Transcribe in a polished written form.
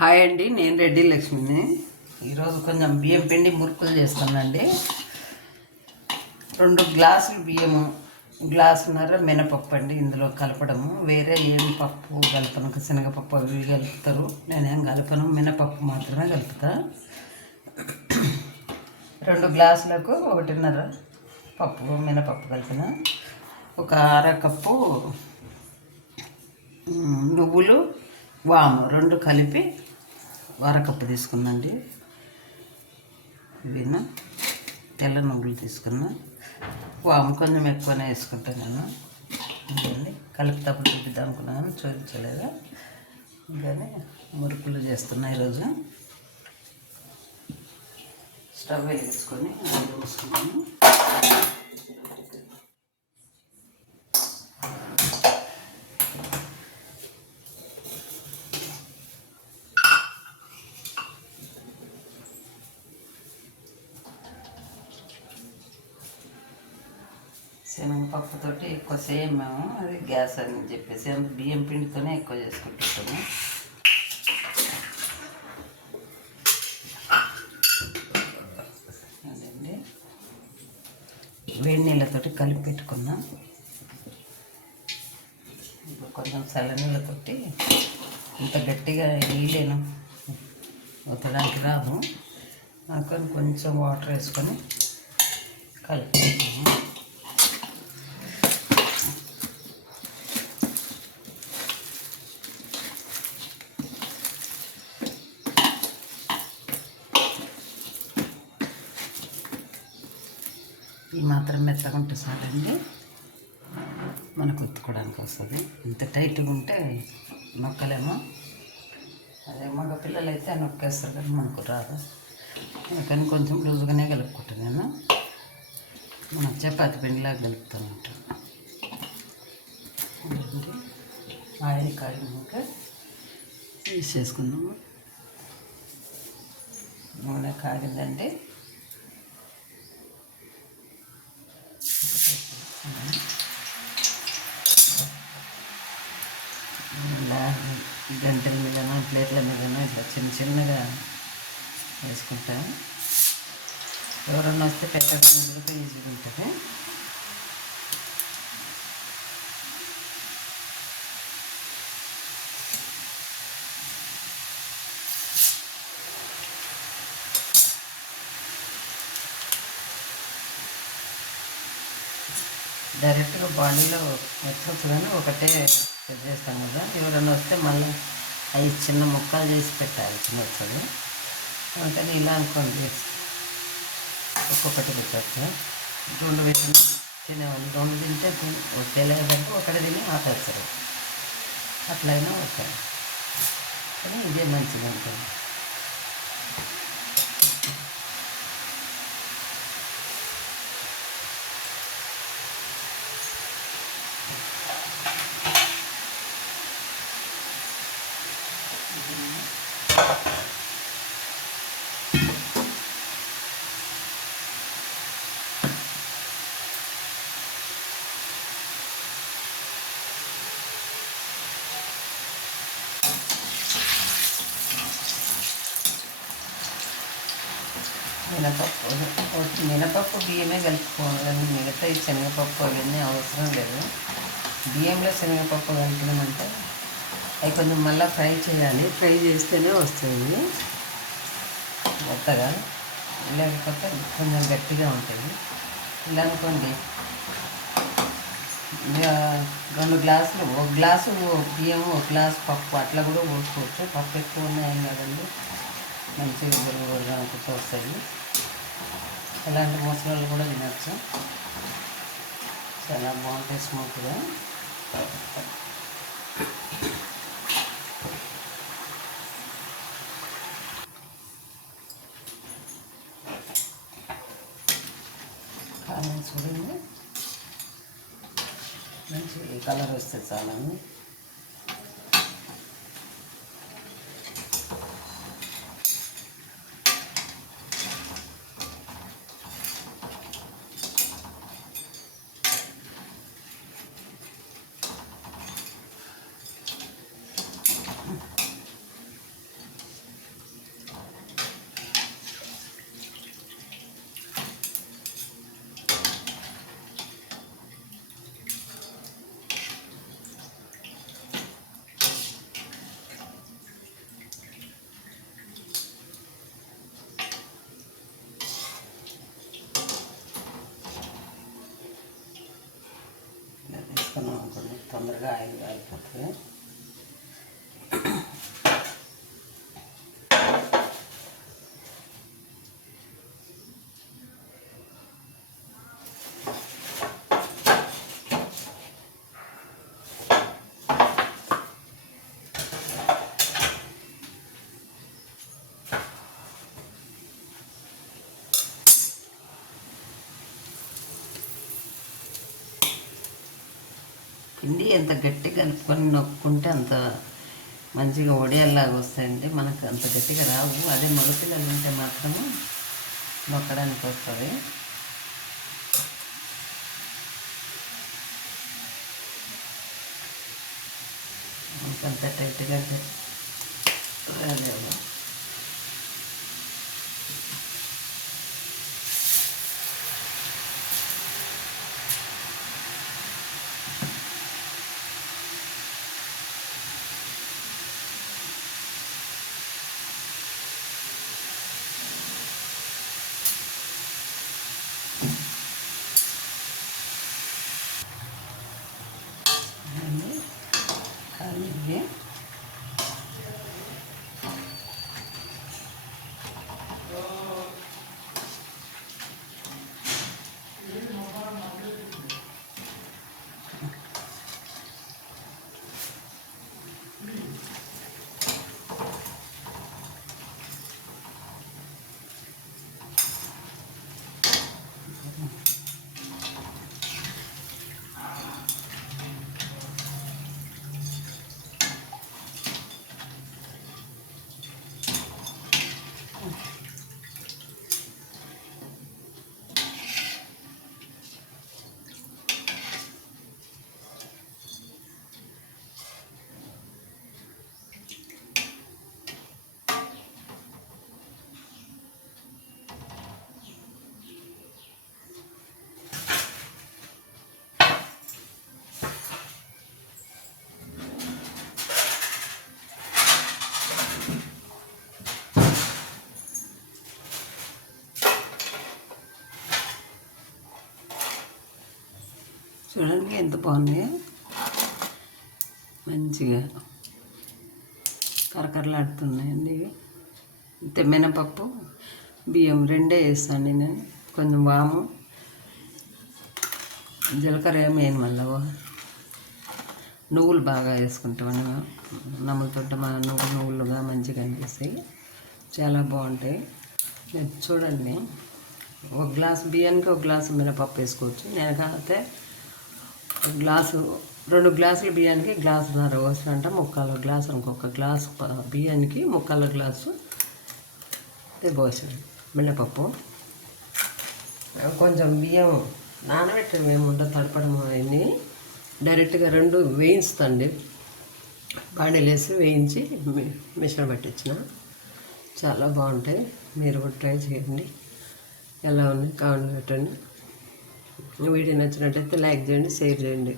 Hi అండి, నేను రెడ్డి లక్ష్మిని. ఈరోజు కొంచెం బియ్యం పిండి మురుకులు చేస్తానండి. 2 గ్లాసులు బియ్యము, గ్లాసున్నర మినపప్పు అండి ఇందులో కలపడము. వేరే ఏమి పప్పు కలపను, శనగపప్పు అవి కలుపుతారు. నేనేం కలపను, మినపప్పు మాత్రమే కలుపుతా. 2 గ్లాసులకు 1.5 పప్పు మినపప్పు కలిపిన. ఒక అరకప్పు నువ్వులు, వాము 2 కలిపి అరకప్పు తీసుకున్నాండి. ఇవినా తెల్ల నువ్వులు తీసుకున్నా. వాము కొంచెం ఎక్కువనే వేసుకుంటాను నేను. ఇంకండి కలిపితప్పుడు చూపిద్దాం అనుకున్నాను, చూపించలేదు. ఇంకానే మురుకులు చేస్తున్నా ఈరోజు. స్టవ్ వేసుకొని ఆయిల్ పోసుకున్నాను. శనగపప్పుతోటి ఎక్కువ సేమ్ మేము అది గ్యాస్ అని చెప్పేసి బియ్యం పిండితోనే ఎక్కువ చేసుకుంటుంటాము. అదండి వేడి నీళ్ళతోటి కలిపి పెట్టుకున్నా. ఇప్పుడు కొంచెం చల్ల నీళ్ళతోటి ఇంత గట్టిగా వేయలేను, ఉతడానికి రాదు నాకు. కొంచెం వాటర్ వేసుకొని కలుపుకుంటాము. ఈ మాత్రం మెత్తగా ఉంటే చాలండి, మనకు ఉత్తుకోవడానికి వస్తుంది. ఇంత టైట్గా ఉంటే నొక్కలేమో. అదే మగ పిల్లలు అయితే నొక్కేస్తారు కానీ మనకు రాదు. అందుకని కొంచెం లూజుగానే కలుపుకుంటాను నేను. మనం చపాతి పిండిలాగా కలుపుతూ ఉంటాను. ఆయిల్ కాగినాక తీసేసుకుందాము. నూనె కాగిందండి. ఇలా గంటల మీదనో ప్లేట్ల మీదనో ఇట్లా చిన్న చిన్నగా వేసుకుంటా. ఎవరన్నా వస్తే పెట్టడానికి కూడా ఈజీగా ఉంటుంది. డైరెక్ట్గా బాడీలో వచ్చవచ్చు కానీ ఒకటే చేస్తాం కదా. ఎవరైనా వస్తే మళ్ళీ 5 చిన్న ముక్కలు చేసి పెట్టాలి చిన్నది. అందుకని ఇలా అనుకోండి, ఒక్కొక్కటి పెట్టచ్చు. 2 పెట్టిన తినేవాళ్ళు 2 తింటే తెలియదంటే ఒకటి తిని ఆపేస్తారు. అట్లయినా ఓకే, కానీ ఇదే మంచిగా ఉంటుంది. మినపప్పు బియ్యమే కలుపుకోవాలి. మిగతా ఈ శనగపప్పు అవన్నీ అవసరం లేదు. బియ్యంలో శనగపప్పు కలిపినామంటే అవి కొంచెం మళ్ళీ ఫ్రై చేయాలి. ఫ్రై చేస్తేనే వస్తుంది మెత్తగా, లేకపోతే కొంచెం గట్టిగా ఉంటుంది. ఇలా అనుకోండి, 2 గ్లాసులు, 1 గ్లాసు బియ్యము, 1 గ్లాసు పప్పు అట్లా కూడా పోసుకోవచ్చు. పప్పు ఎక్కువ ఉన్నాయేం కదండి, మంచిగా గురుగురుగా వస్తుంది. ఇలాంటి మసాలాలు కూడా తినచ్చు, చాలా బాగుంటాయి స్మూత్గా. కారం చూడండి, మంచి కలర్ వస్తే చాలా. వేసుకున్నాం అనుకోండి తొందరగా ఆయిల్ అయిపోతుంది. పిండి ఎంత గట్టిగా కలుపుకొని నొక్కుంటే అంత మంచిగా వడియాల్లాగా వస్తాయండి. మనకు అంత గట్టిగా రావు. అదే మగపిల్లలు ఉంటే మాత్రము నొక్కడానికి వస్తుంది. అంత టైట్గా రాలేవు. కలిగి చూడండి ఎంత బాగున్నాయో, మంచిగా కరకరలాడుతున్నాయండి. ఇవి మినపప్పు బియ్యం రెండే వేస్తాను నేను. కొంచెం వాము జీలకర్ర ఏమేను, మళ్ళీ నువ్వులు బాగా వేసుకుంటామని నమ్ముతుంటే మా నువ్వులుగా మంచిగా అనిపిస్తాయి, చాలా బాగుంటాయి. చూడండి, ఒక గ్లాసు బియ్యానికి ఒక గ్లాసు మినపప్పు వేసుకోవచ్చు. నేను కాకపోతే గ్లాసు 2 గ్లాసులు బియ్యానికి గ్లాసున్నర పోసినంట, 3/4 గ్లాసు ఇంకొక గ్లాసు బియ్యానికి 3/4 గ్లాసు పోసాను మినపప్పు. కొంచెం బియ్యం నానబెట్టడం ఏముండదు, తడపడం అవన్నీ డైరెక్ట్గా 2 వేయించుతండి. బాడీలు వేసి వేయించి మిషన్ పట్టించిన, చాలా బాగుంటాయి. మీరు కూడా ట్రై చేయండి. ఎలా ఉంది కామెంట్ పెట్టండి. వీడియో నచ్చినట్టయితే లైక్ చేయండి, షేర్ చేయండి.